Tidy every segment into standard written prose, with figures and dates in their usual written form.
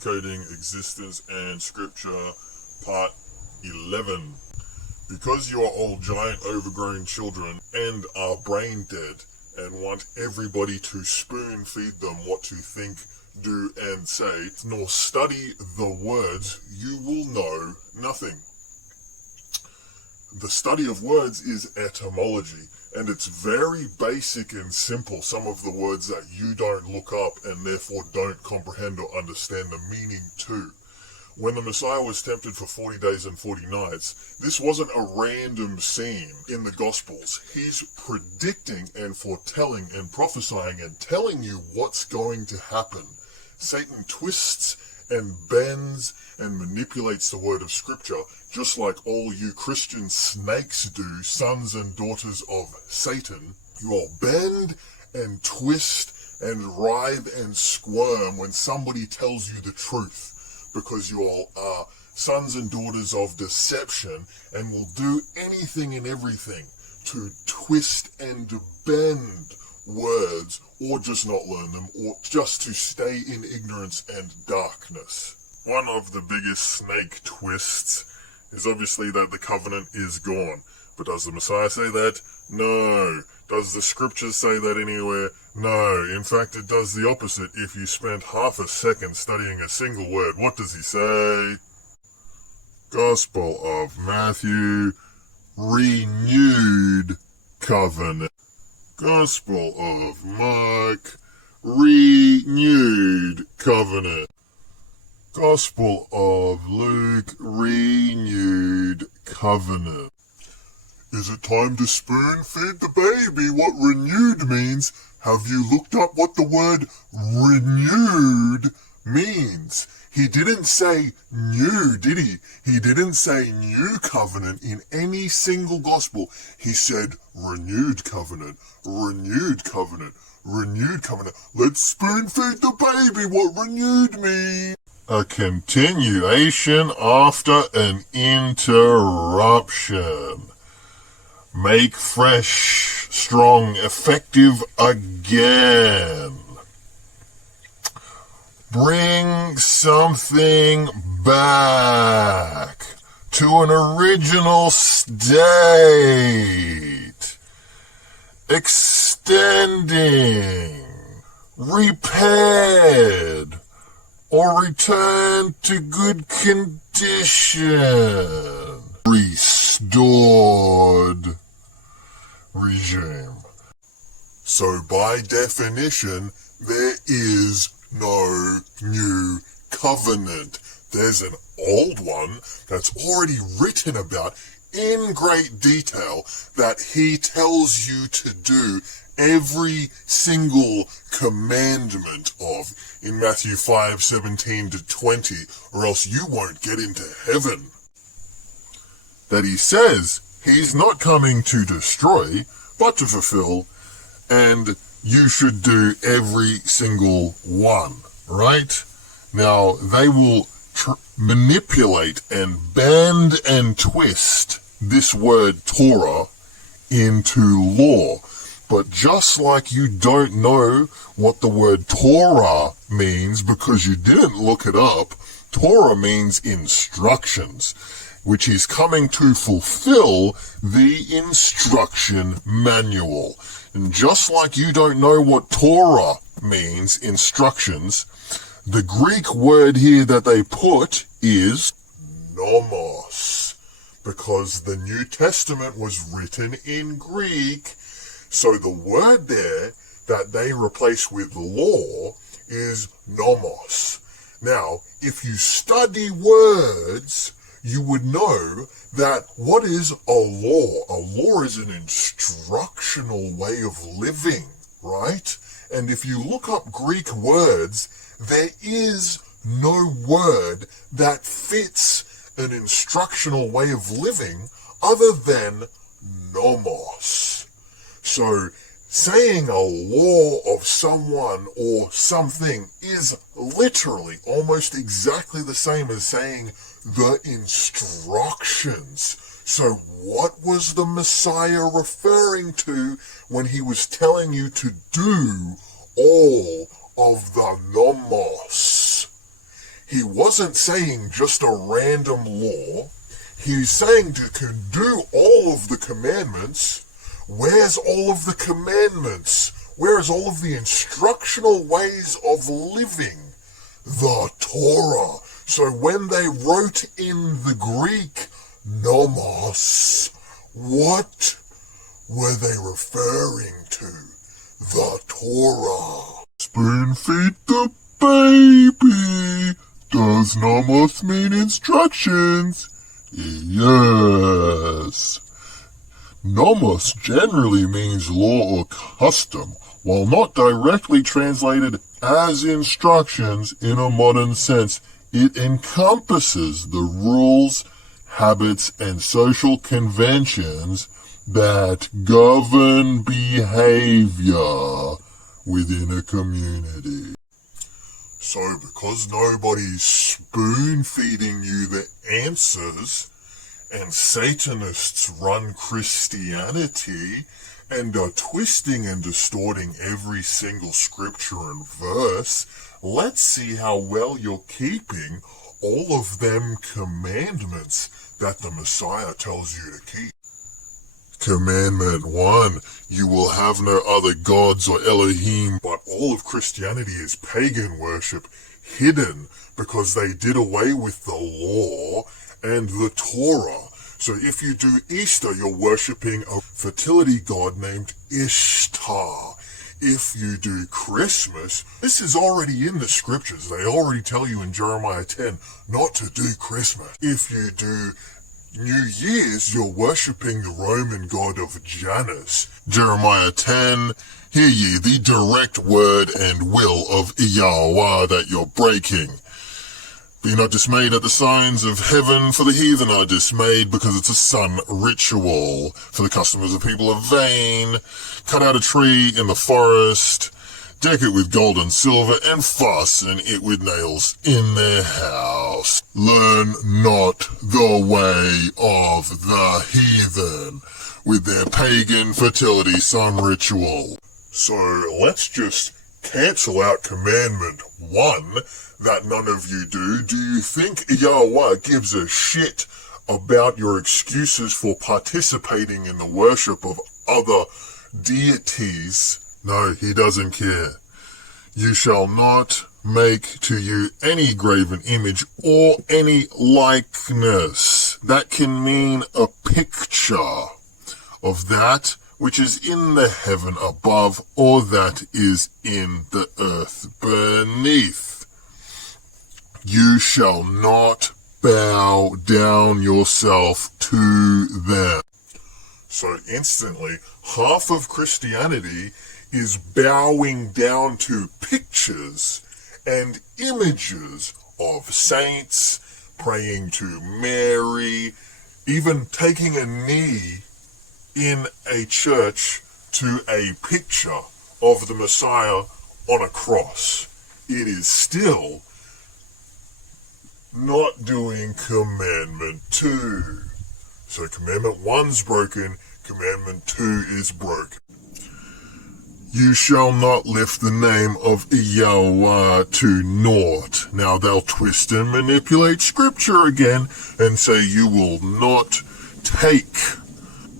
Decoding Existence and Scripture, Part 11. Because you are all giant overgrown children and are brain dead and want everybody to spoon feed them what to think, do and say, nor study the words, you will know nothing. The study of words is etymology, and it's very basic and simple, some of the words that you don't look up and therefore don't comprehend or understand the meaning to. When the Messiah was tempted for 40 days and 40 nights, this wasn't a random scene in the Gospels. He's predicting and foretelling and prophesying and telling you what's going to happen. Satan twists and bends and manipulates the word of Scripture, just like all you Christian snakes do, sons and daughters of Satan. You all bend and twist and writhe and squirm when somebody tells you the truth, because you all are sons and daughters of deception and will do anything and everything to twist and bend words, or just not learn them, or just to stay in ignorance and darkness. One of the biggest snake twists is obviously that the covenant is gone. But does the Messiah say that? No. Does the scriptures say that anywhere? No. In fact, it does the opposite. If you spend half a second studying a single word, what does he say? Gospel of Matthew, renewed covenant. Gospel of Mark, renewed covenant. Gospel of Luke, renewed covenant. Is it time to spoon feed the baby what renewed means? Have you looked up what the word renewed means? He didn't say new, did he? He didn't say new covenant in any single gospel. He said renewed covenant, renewed covenant, renewed covenant. Let's spoon feed the baby what renewed means. A continuation after an interruption. Make fresh, strong, effective again. Bring something back to an original state. Extending, repaired, or return to good condition. Restored regime. So by definition, there is no new covenant. There's an old one that's already written about in great detail that he tells you to do every single commandment of in Matthew 5:17-20, or else you won't get into heaven. That he says he's not coming to destroy, but to fulfill, and you should do every single one, right? Now, they will manipulate and bend and twist this word Torah into law. But just like you don't know what the word Torah means because you didn't look it up, Torah means instructions, which is coming to fulfill the instruction manual. And just like you don't know what Torah means, instructions, the Greek word here that they put is nomos, because the New Testament was written in Greek. So the word there that they replace with law is nomos. Now, if you study words, you would know that what is a law? A law is an instructional way of living, right? And if you look up Greek words, there is no word that fits an instructional way of living other than nomos. So, saying a law of someone or something is literally almost exactly the same as saying the instructions. So what was the Messiah referring to when he was telling you to do all of the nomos? He wasn't saying just a random law. He's saying you can do all of the commandments. Where's all of the commandments? Where's all of the instructional ways of living? The Torah. So when they wrote in the Greek, nomos, what were they referring to? The Torah. Spoon feed the baby. Does nomos mean instructions? Yes. Nomos generally means law or custom, while not directly translated as instructions in a modern sense. It encompasses the rules, habits, and social conventions that govern behavior within a community. So because nobody's spoon-feeding you the answers, and Satanists run Christianity and are twisting and distorting every single scripture and verse, let's see how well you're keeping all of them commandments that the Messiah tells you to keep. Commandment 1, you will have no other gods or Elohim, but all of Christianity is pagan worship, hidden because they did away with the law and the Torah. So if you do Easter, you're worshipping a fertility god named Ishtar. If you do Christmas, this is already in the scriptures. They already tell you in Jeremiah 10 not to do Christmas. If you do New Year's, you're worshipping the Roman god of Janus. Jeremiah 10, hear ye the direct word and will of Yahweh that you're breaking. Be not dismayed at the signs of heaven, for the heathen are dismayed, because it's a sun ritual. For the customers of people are vain. Cut out a tree in the forest, deck it with gold and silver, and fasten it with nails in their house. Learn not the way of the heathen, with their pagan fertility sun ritual. So let's just cancel out commandment 1, that none of you do. Do you think Yahweh gives a shit about your excuses for participating in the worship of other deities? No, he doesn't care. You shall not make to you any graven image or any likeness. That can mean a picture of that which is in the heaven above or that is in the earth beneath. You shall not bow down yourself to them. So instantly, half of Christianity is bowing down to pictures and images of saints, praying to Mary, even taking a knee in a church to a picture of the Messiah on a cross. It is still not doing commandment 2. So commandment 1's broken, commandment 2 is broken. You shall not lift the name of Yahweh to naught. Now they'll twist and manipulate scripture again and say you will not take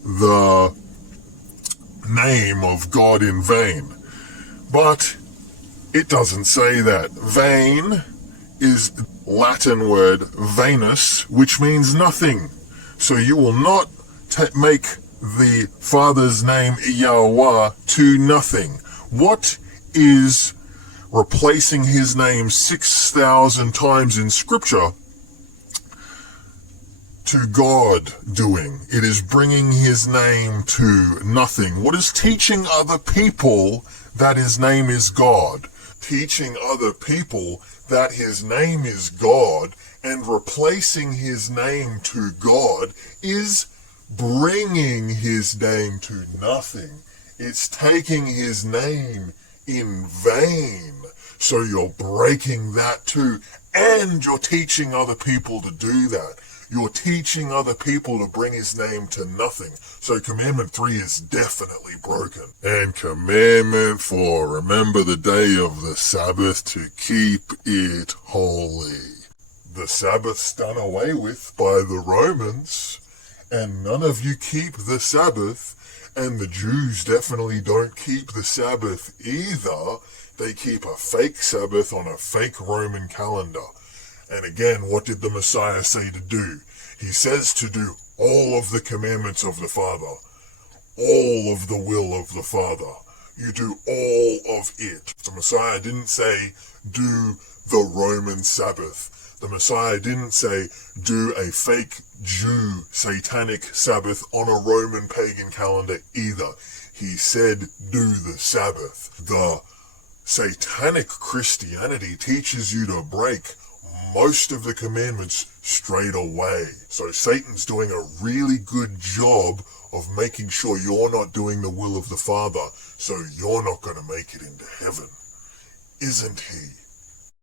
the name of God in vain. But it doesn't say that. Vain is Latin word vanus, which means nothing. So you will not make the Father's name Yahweh to nothing. What is replacing his name 6,000 times in scripture to God doing? It is bringing his name to nothing. What is teaching other people that his name is God? Teaching other people that his name is God and replacing his name to God is bringing his name to nothing. It's taking his name in vain. So you're breaking that too, and you're teaching other people to do that. You're teaching other people to bring his name to nothing. So commandment 3 is definitely broken. And commandment 4, remember the day of the Sabbath to keep it holy. the Sabbath's done away with by the Romans, and none of you keep the Sabbath, and the Jews definitely don't keep the Sabbath either. They keep a fake Sabbath on a fake Roman calendar. And again, what did the Messiah say to do? He says to do all of the commandments of the Father, all of the will of the Father. You do all of it. The Messiah didn't say, do the Roman Sabbath. The Messiah didn't say, do a fake Jew satanic Sabbath on a Roman pagan calendar either. He said, do the Sabbath. The satanic Christianity teaches you to break most of the commandments straight away. So Satan's doing a really good job of making sure you're not doing the will of the Father, so you're not going to make it into heaven. Isn't he?